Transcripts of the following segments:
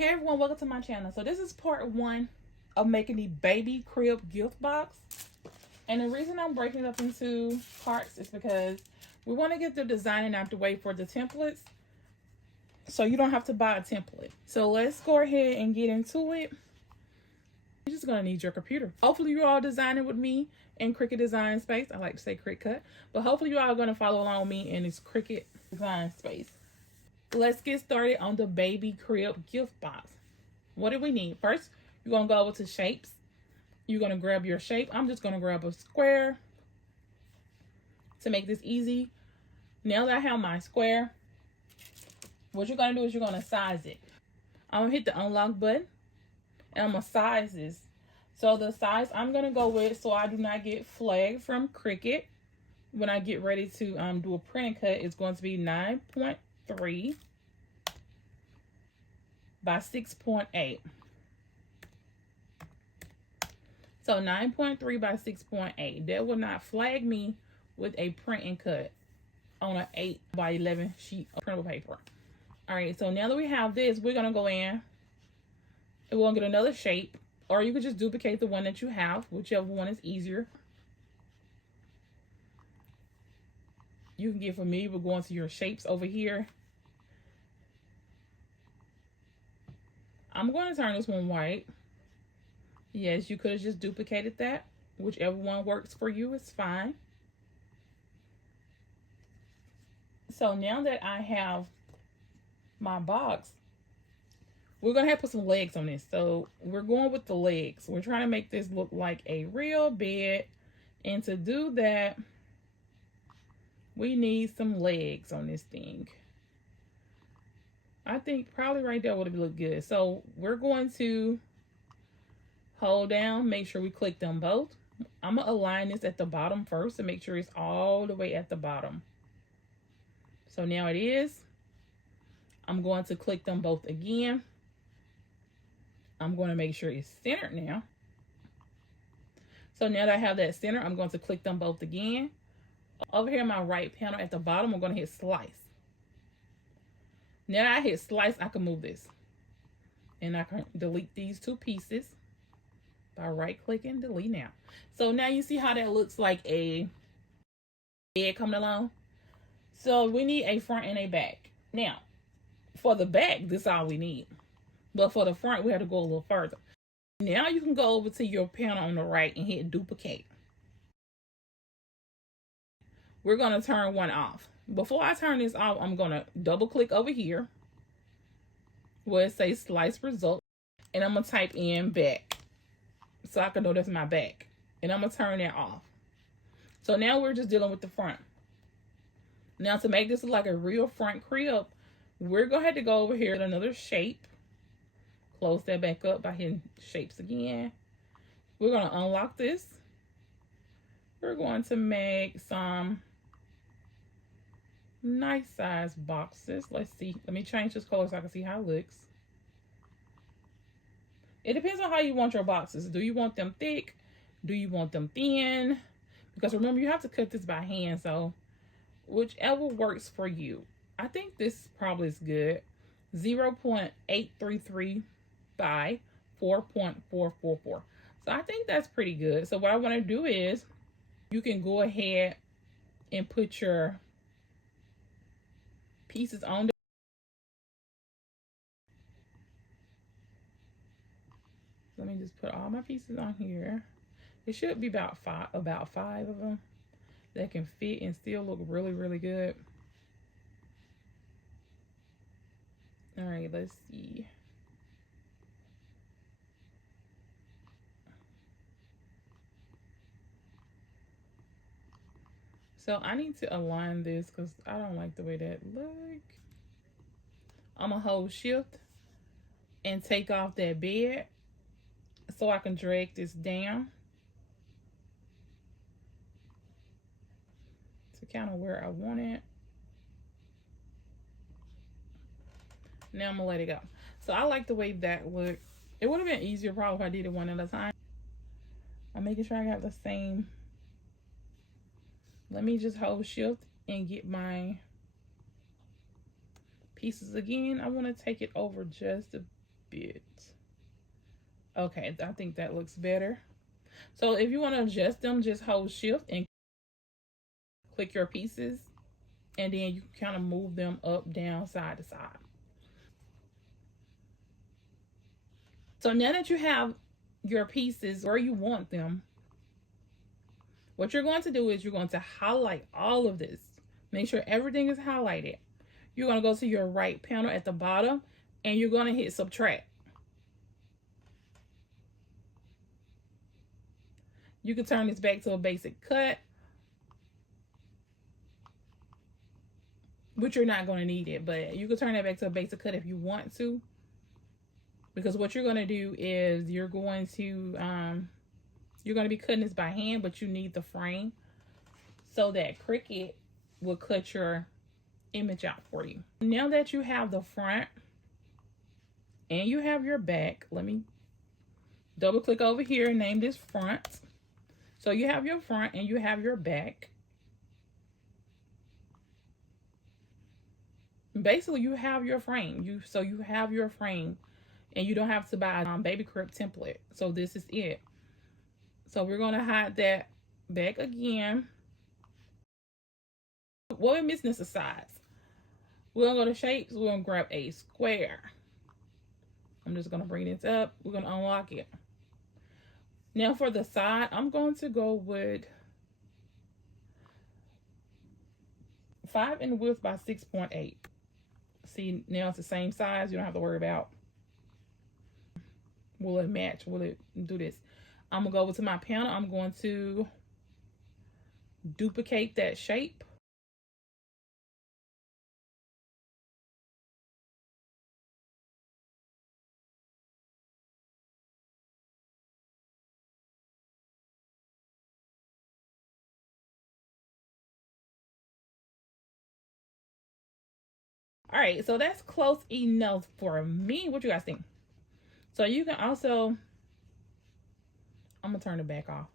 Hey everyone, welcome to my channel. So this is part 1 of making the baby crib gift box. And the reason I'm breaking it up into parts is because we want to get the designing out the way for the templates, so you don't have to buy a template. So let's go ahead and get into it. You're just gonna need your computer. Hopefully you're all designing with me in Cricut Design Space. I like to say Cricut, but hopefully you all are gonna follow along with me in this Cricut Design Space. Let's get started on the baby crib gift box. What do we need? First, you're gonna go over to shapes. You're gonna grab your shape. I'm just gonna grab a square to make this easy. Now that I have my square, what you're gonna do is you're gonna size it. I'm gonna hit the unlock button and I'm gonna size this. So the size I'm gonna go with, so I do not get flagged from Cricut when I get ready to do a print and cut, is going to be 9.3 by 6.8. So 9.3 by 6.8. That will not flag me with a print and cut on an 8 by 11 sheet of printable paper. All right, so now that we have this, we're gonna go in and we're gonna get another shape, or you could just duplicate the one that you have, whichever one is easier. You can get familiar with going to your shapes over here. I'm going to turn this one white. Yes, you could have just duplicated that. Whichever one works for you is fine. So now that I have my box, we're going to have to put some legs on this. So we're going with the legs. We're trying to make this look like a real bed. And to do that, we need some legs on this thing. I think probably right there would look good. So we're going to hold down, make sure we click them both. I'm going to align this at the bottom first to make sure it's all the way at the bottom. So now it is. I'm going to click them both again. I'm going to make sure it's centered now. So now that I have that center, I'm going to click them both again. Over here in my right panel at the bottom, I'm going to hit slice. Now that I hit slice, I can move this. And I can delete these two pieces by right-clicking, delete now. So now you see how that looks like a bed coming along. So we need a front and a back. Now, for the back, this is all we need. But for the front, we have to go a little further. Now you can go over to your panel on the right and hit duplicate. We're going to turn one off. Before I turn this off, I'm going to double click over here where it says slice result. And I'm going to type in back, so I can know that's my back. And I'm going to turn that off. So now we're just dealing with the front. Now to make this look like a real front crib, we're going to have to go over here to another shape. Close that back up by hitting shapes again. We're going to unlock this. We're going to make some nice size boxes. Let's see. Let me change this color so I can see how it looks. It depends on how you want your boxes. Do you want them thick? Do you want them thin? Because remember, you have to cut this by hand. So whichever works for you. I think this probably is good. 0.833 by 4.444. So I think that's pretty good. So what I want to do is, you can go ahead and put your pieces on there. Let me just put all my pieces on here. It should be about five of them that can fit and still look really, really good. All right, let's see. So I need to align this because I don't like the way that look. I'm gonna hold shift and take off that bed so I can drag this down to kind of where I want it. Now I'm gonna let it go. So I like the way that looked. It would have been easier probably if I did it one at a time. I'm making sure I got the same. Let me just hold shift and get my pieces again. I want to take it over just a bit. Okay, I think that looks better. So if you want to adjust them, just hold shift and click your pieces, and then you kind of move them up, down, side to side. So now that you have your pieces where you want them, what you're going to do is you're going to highlight all of this. Make sure everything is highlighted. You're going to go to your right panel at the bottom, and you're going to hit subtract. You can turn this back to a basic cut, but you're not going to need it. But you can turn that back to a basic cut if you want to, because what you're going to do is you're going to be cutting this by hand, but you need the frame so that Cricut will cut your image out for you. Now that you have the front and you have your back, let me double click over here and name this front. So you have your front and you have your back. Basically, you have your frame. You have your frame, and you don't have to buy a baby crib template. So this is it. So we're gonna hide that back again. What we're missing is a size. We're gonna go to shapes. We're gonna grab a square. I'm just gonna bring this up. We're gonna unlock it. Now for the side, I'm going to go with 5 in width by 6.8. See, now it's the same size. You don't have to worry about will it match, will it do this. I'm gonna go over to my panel. I'm going to duplicate that shape. All right, so that's close enough for me. What you guys think? So you can also, I'm gonna turn it back off.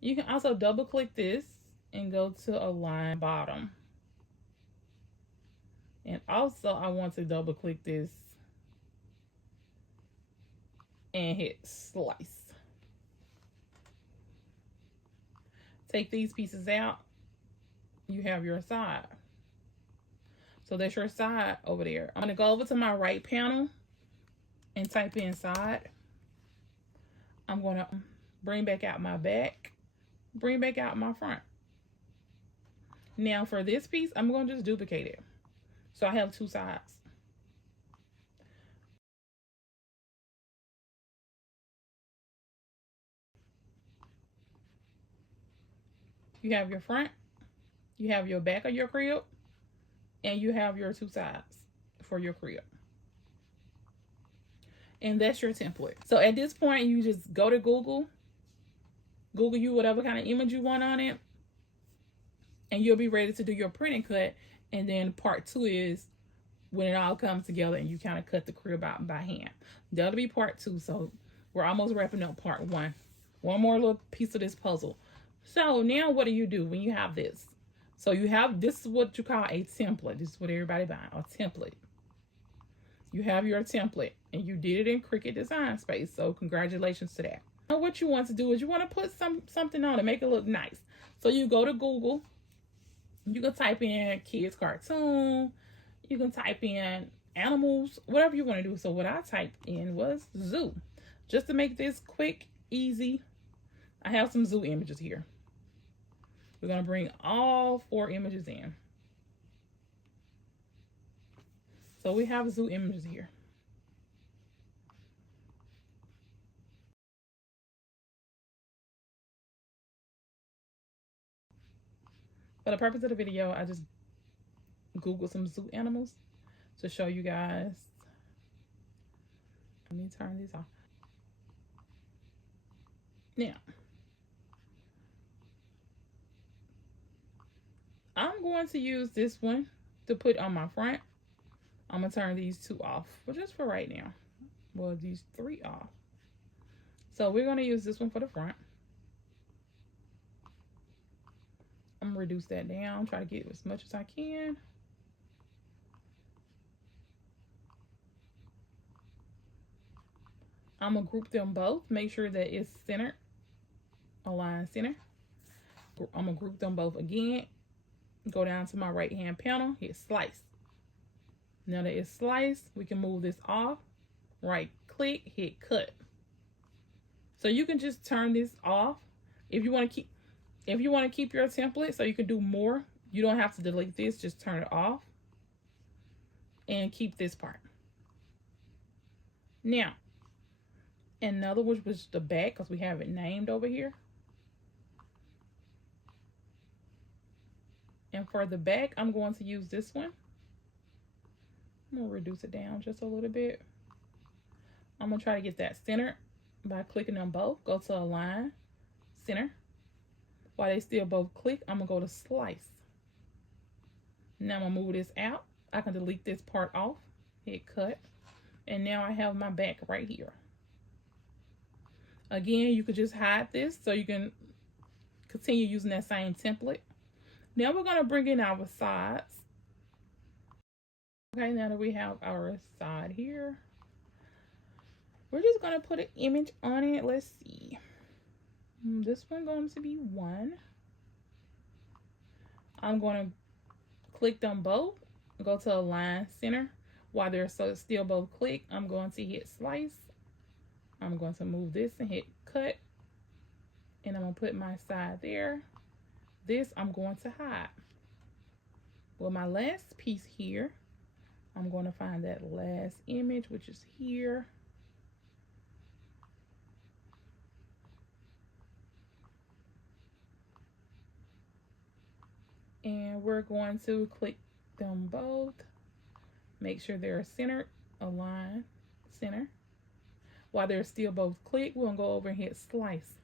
You can also double click this and go to align bottom. And also I want to double click this and hit slice. Take these pieces out. You have your side. So that's your side over there. I'm gonna go over to my right panel and type in side. I'm gonna bring back out my back, bring back out my front. Now for this piece, I'm gonna just duplicate it. So I have two sides. You have your front, you have your back of your crib, and you have your two sides for your crib. And that's your template. So at this point, you just go to Google you whatever kind of image you want on it, and you'll be ready to do your print and cut. And then part 2 is when it all comes together and you kind of cut the crib out by hand. That'll be part 2. So we're almost wrapping up part 1. One more little piece of this puzzle. So now what do when you have this? So you have, this is what you call a template. This is what everybody buying, a template. You have your template and you did it in Cricut Design Space. So congratulations to that. Now what you want to do is you want to put something on it, make it look nice. So you go to Google, you can type in kids cartoon, you can type in animals, whatever you want to do. So what I typed in was zoo. Just to make this quick, easy, I have some zoo images here. We're going to bring all 4 images in. So we have zoo images here. For the purpose of the video, I just Googled some zoo animals to show you guys. Let me turn these off. Now, I'm going to use this one to put on my front. I'm going to turn these 2 off, but just for right now. Well, these 3 off. So we're going to use this one for the front. I'm going to reduce that down, try to get as much as I can. I'm gonna group them both. Make sure that it's centered, align center. I'm gonna group them both again. Go down to my right hand panel, hit slice. Now that it's sliced, we can move this off. Right click, hit cut. So you can just turn this off if you want to keep your template so you can do more. You don't have to delete this, just turn it off and keep this part. Now, another which was the back, because we have it named over here. And for the back, I'm going to use this one. I'm going to reduce it down just a little bit. I'm going to try to get that centered by clicking on both. Go to align, center. While they still both click, I'm going to go to slice. Now I'm going to move this out. I can delete this part off, hit cut. And now I have my back right here. Again, you could just hide this so you can continue using that same template. Now we're going to bring in our sides. Okay, now that we have our side here, we're just going to put an image on it. Let's see. This one going to be 1. I'm going to click them both, go to align center. While they're still both click, I'm going to hit slice. I'm going to move this and hit cut. And I'm going to put my side there. This I'm going to hide. Well, my last piece here, I'm going to find that last image, which is here. And we're going to click them both. Make sure they're centered, align, center. While they're still both clicked, we're going to go over and hit slice.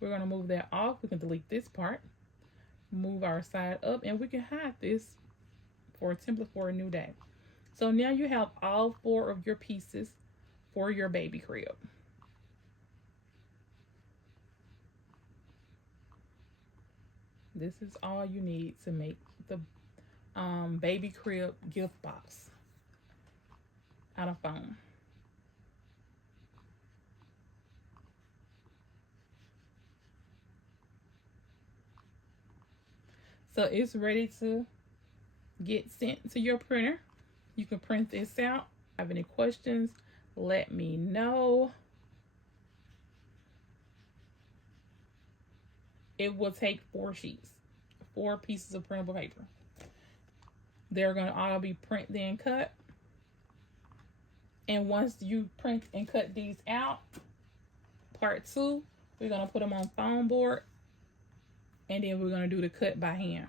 We're going to move that off. We can delete this part, move our side up, and we can hide this for a template for a new day. So now you have all 4 of your pieces for your baby crib. This is all you need to make the baby crib gift box out of foam. So it's ready to get sent to your printer. You can print this out. If you have any questions, let me know. It will take 4 sheets, 4 pieces of printable paper. They're going to all be print then cut. And once you print and cut these out, part 2, we're going to put them on foam board. And then we're going to do the cut by hand.